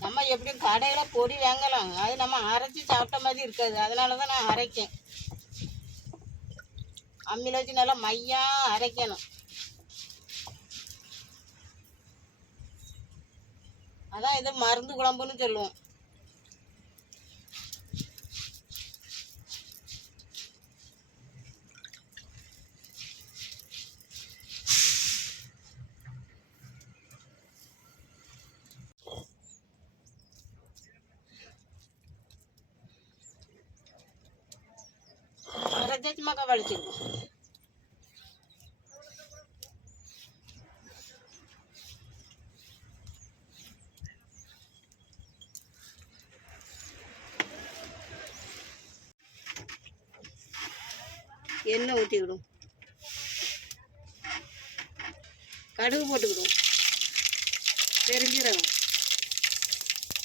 நம்ம எப்படியும் கடையில் பொடி வாங்கலாம், அது நம்ம அரைச்சி சாப்பிட்ட மாதிரி இருக்காது. அதனால தான் நான் அரைக்கேன். அம்மியில் வச்சு நல்லா மையாக அரைக்கணும். அதான் இது மருந்து குழம்புன்னு சொல்லுவோம். அரைச்சாச்சு மக்கா வலிச்சிருக்கும். எண்ணெய் ஊற்றிக்கிடும், கடுகு போட்டுக்கிடும், பெருஞ்சீரகம்,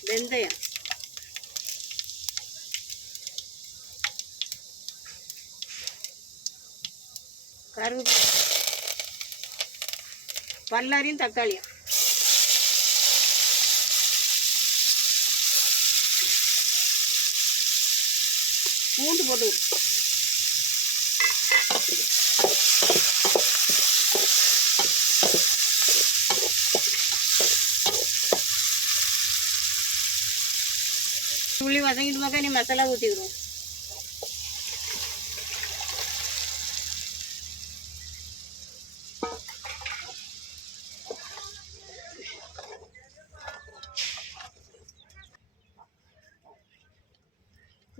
வெந்தயம், கருவேப்பிலை, பல்லாரியும் தக்காளியும், பூண்டு போட்டுக்கிடும். உள்ளி வதங்கிட்டு மக்கா நீ மசாலா ஊற்றிக்கிடுவோம்.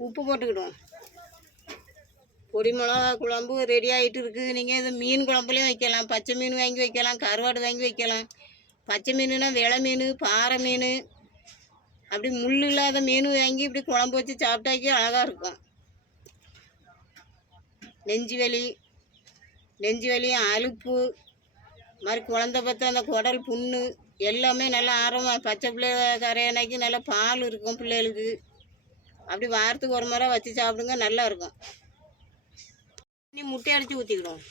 உப்பு போட்டுக்கிடுவோம். பொடி மிளகா குழம்பு ரெடி ஆகிட்டு இருக்குது. நீங்கள் இது மீன் குழம்புலையும் வைக்கலாம், பச்சை மீன் வாங்கி வைக்கலாம், கருவாடு வாங்கி வைக்கலாம். பச்சை மீனுனா வெலை மீன், பாறை மீன், அப்படி முள் இல்லாத மீன் வாங்கி இப்படி குழம்பு வச்சு சாப்பிட்டாக்கி அழகாக இருக்கும். நெஞ்சு வலி, அலுப்பு மாதிரி குழந்தை பார்த்து அந்த குடல் புண்ணு எல்லாமே நல்லா ஆரம்பம். பச்சை பிள்ளை கரையானாக்கி நல்லா பால் இருக்கும் பிள்ளைகளுக்கு. அப்படி வாரத்துக்கு ஒரு முறை வச்சு சாப்பிடுங்க, நல்லா இருக்கும். நீ முட்டை அடித்து ஊற்றிக்கிடும்.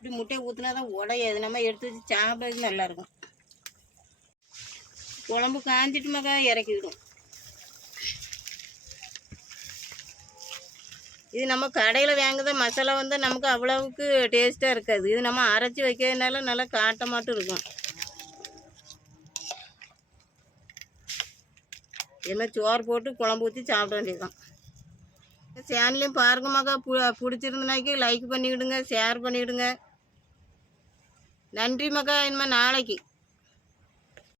இப்படி முட்டையை ஊற்றினா தான் உடையாது, நம்ம எடுத்து வச்சு சாப்பிட்றதுக்கு நல்லாயிருக்கும். குழம்பு காஞ்சிட்டு மக்கா இறக்கிவிடும். இது நம்ம கடையில் வாங்குத மசாலா வந்து நமக்கு அவ்வளவுக்கு டேஸ்ட்டாக இருக்காது. இது நம்ம அரைச்சி வைக்கிறதுனால நல்லா காட்டமாட்டும் இருக்கும். இதுமாதிரி சோறு போட்டு குழம்பு ஊற்றி சாப்பிட வேண்டியதுதான். சேனலையும் பாருங்க மக்கா. பிடிச்சிருந்தனாக்கி லைக் பண்ணிவிடுங்க, ஷேர் பண்ணிவிடுங்க. நன்றி மக்கா. இனிமேல் நாளைக்கு